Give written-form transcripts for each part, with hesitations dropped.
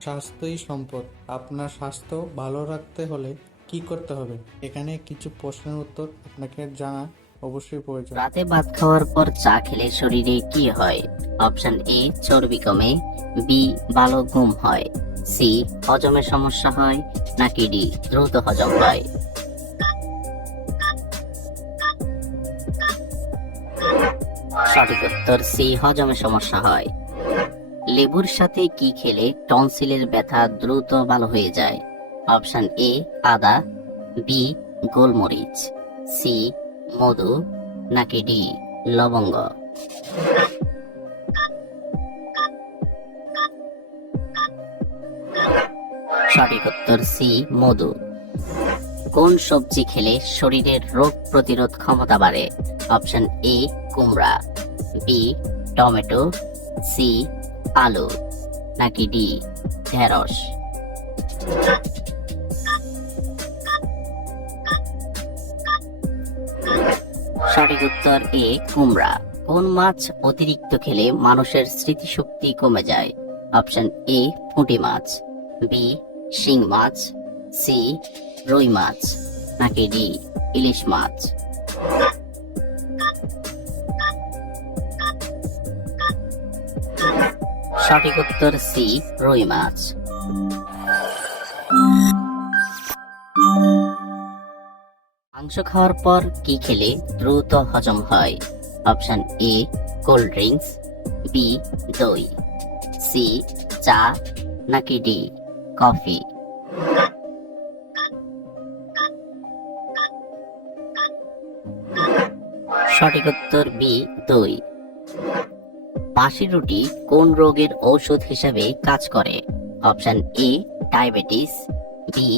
স্বাস্থ্যই সম্পদ। আপনার স্বাস্থ্য ভালো রাখতে হলে কি করতে হবে? এখানে কিছু প্রশ্নের উত্তর আপনাকে জানা অবশ্যই প্রয়োজন। রাতে ভাত খাওয়ার পর চা খেলে শরীরে কি হয়? অপশন এ চর্বি কমে, বি ভালো ঘুম হয়, সি হজমের সমস্যা হয়, নাকি ডি দ্রুত হজম হয়। সঠিক উত্তর সি হজমের সমস্যা হয়। লেবুর সাথে কি খেলে টনসিলের ব্যথা দ্রুত ভালো হয়ে যায়? অপশন এ আদা, বি গোলমরিচ, সি মধু, নাকি ডি লবঙ্গ। সঠিক উত্তর সি মধু। কোন সবজি খেলে শরীরের রোগ প্রতিরোধ ক্ষমতা বাড়ে? অপশন এ কুমড়া, বি টমেটো, সি আলু, নাকি ডি ঢেঁড়স। সঠিক উত্তর এ কুমড়া। কোন মাছ অতিরিক্ত খেলে মানুষের স্মৃতিশক্তি কমে যায়? অপশন এ পুঁটি মাছ, বি শিং মাছ, সি রুই মাছ, নাকি ডি ইলিশ মাছ। সঠিক উত্তর সি রুই মাছ। মাংস খাওয়ার পর কি খেলে দ্রুত হজম হয়? Option A cold drinks, B দই, সি চা, নাকি ডি কফি। সঠিক উত্তর বি দই। বাসি রুটি কোন রোগের ঔষধ হিসেবে কাজ করে? অপশন এ ডায়াবেটিস, বি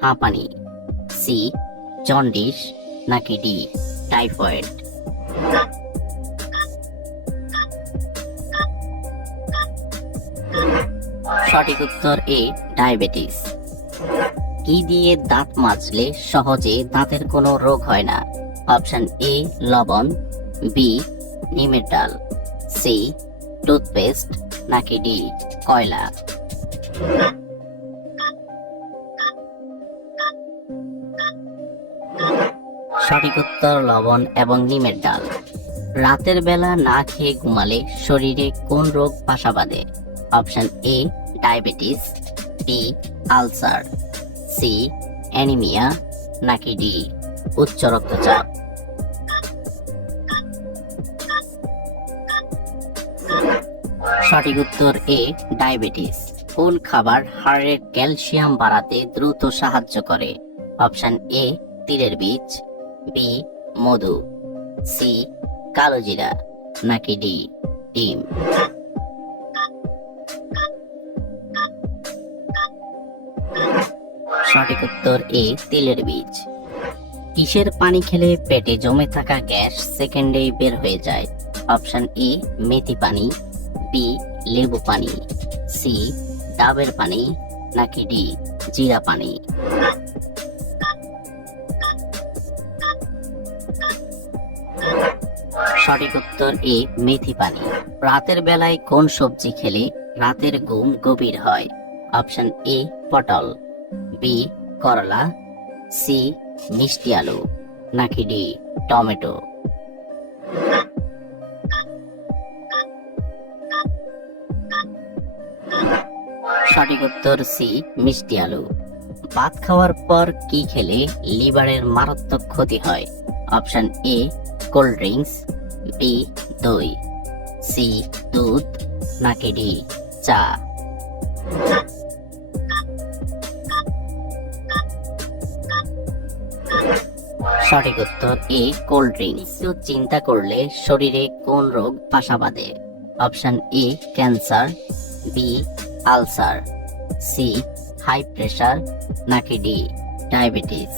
হাঁপানি, সি জন্ডিস, নাকি ডি টাইফয়েড। সঠিক উত্তর এ ডায়াবেটিস। কি দিয়ে দাঁত মাজলে সহজে দাঁতের কোনো রোগ হয় না? অপশন এ লবণ, বি নিমের ডাল, সি টুথপেস্ট, নাকি ডি কয়লা। সঠিক উত্তর লবণ এবং নিমের ডাল। রাতের বেলা না খেয়ে ঘুমালে শরীরে কোন রোগ বাসা বাঁধে? Option A diabetes, B ulcer, C anaemia, নাকি ডি উচ্চ রক্তচাপ। সঠিক উত্তর এ ডায়াবেটিস। কোন খাবার হাড়ের ক্যালসিয়াম বাড়াতে দ্রুত সাহায্য করে? অপশন এ তিলের বীজ, বি মধু, সি কালোজিরা, নাকি ডি ডিম। সঠিক উত্তর এ তিলের বীজ। কিসের পানি খেলে পেটে জমে থাকা গ্যাস সেকেন্ডেই বের হয়ে যায়? অপশন এ মেথি পানি, বি লেবু পানি, সি ডাবের পানি, নাকি ডি জিরা পানি। সঠিক উত্তর এ মেথি পানি। রাতের বেলায় কোন সবজি খেলে রাতের ঘুম গভীর হয়? অপশন এ পটল, বি করলা, সি মিষ্টি আলু, নাকি ডি টমেটো। সঠিক উত্তর সি মিষ্টি আলু। ভাত খাওয়ার পর কি খেলে লিভারের মারাত্মক ক্ষতি হয়? Option A cold drinks, B দই, সি দুধ, নাকি ডি চা। সঠিক উত্তর এ কোল্ড ড্রিঙ্কস। চিন্তা করলে শরীরে কোন রোগ বাসা বাঁধে? Option A cancer, B ulcer, C high pressure, নাকি ডি ডায়াবেটিস।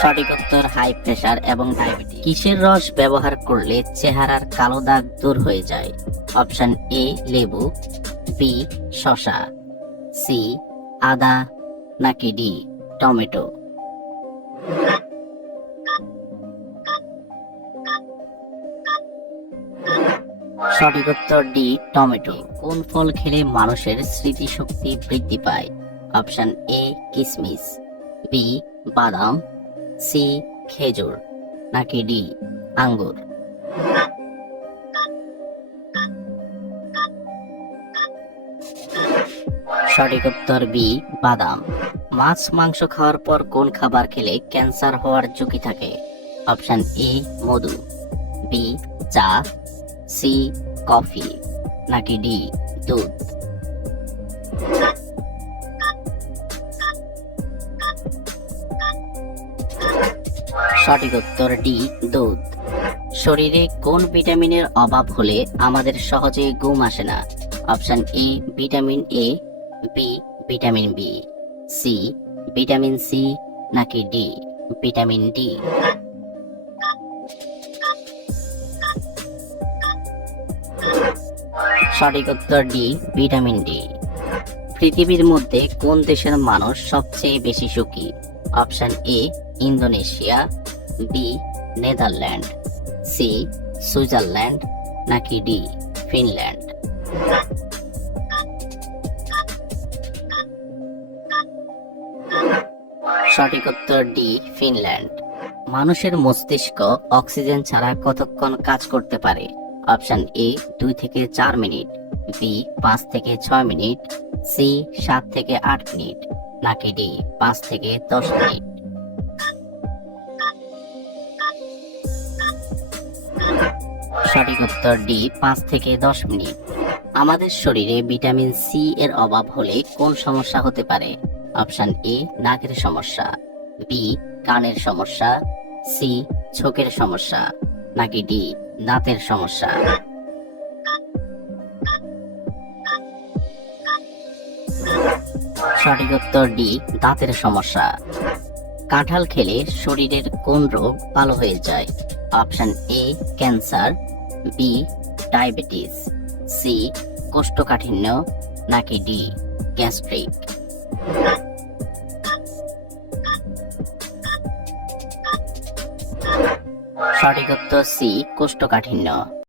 সঠিক উত্তর হাই প্রেসার এবং ডায়াবেটিস। কিসের রস ব্যবহার করলে চেহারার কালো দাগ দূর হয়ে যায়? অপশন এ লেবু, বি শসা, সি আদা, নাকি ডি টমেটো। সঠিক উত্তর ডি টমেটো। কোন ফল খেলে মানুষের স্মৃতিশক্তি বৃদ্ধি পায়? অপশন এ কিশমিশ, বি বাদাম, সি খেজুর, নাকি ডি আঙ্গুর? সঠিক উত্তর বি বাদাম। মাছ মাংস খাওয়ার পর কোন খাবার খেলে ক্যান্সার হওয়ার ঝুঁকি থাকে? অপশন এ মধু, বি চা, সি কফি, নাকি ডি দুধ? সঠিক উত্তর ডি দুধ। শরীরে কোন ভিটামিনের অভাব হলে আমাদের সহজে ঘুম আসে না? Option A vitamin A, B vitamin B, C vitamin C, নাকি ডি ভিটামিন ডি? সঠিক উত্তর ডি ভিটামিন ডি। পৃথিবীর মধ্যে কোন দেশের মানুষ সবচেয়ে বেশি সুখী? Option A Indonesia, B Netherland, C Switzerland, নাকি ডি ফিনল্যান্ড? সঠিক উত্তর ডি ফিনল্যান্ড। মানুষের মস্তিষ্ক অক্সিজেন ছাড়া কতক্ষণ কাজ করতে পারে? অপশন এ 2 থেকে 4 মিনিট, বি 5 থেকে 6 মিনিট, সি 7 থেকে 8 মিনিট, নাকি ডি 5 থেকে 10 মিনিট? সঠিক উত্তর ডি 5 থেকে 10 মিনিট। আমাদের শরীরে ভিটামিন সি এর অভাব হলে কোন সমস্যা হতে পারে? অপশন এ নাকের সমস্যা, বি কানের সমস্যা, সি চোখের সমস্যা, নাকি ডি দাঁতের সমস্যা? সঠিক উত্তর ডি দাঁতের সমস্যা। কাঁঠাল খেলে শরীরের কোন রোগ ভালো হয়ে যায়? Option A cancer, B diabetes, C কোষ্ঠকাঠিন্য, নাকি ডি গ্যাস্ট্রিক? সঠিক উত্তর সি কোষ্ঠকাঠিন্য।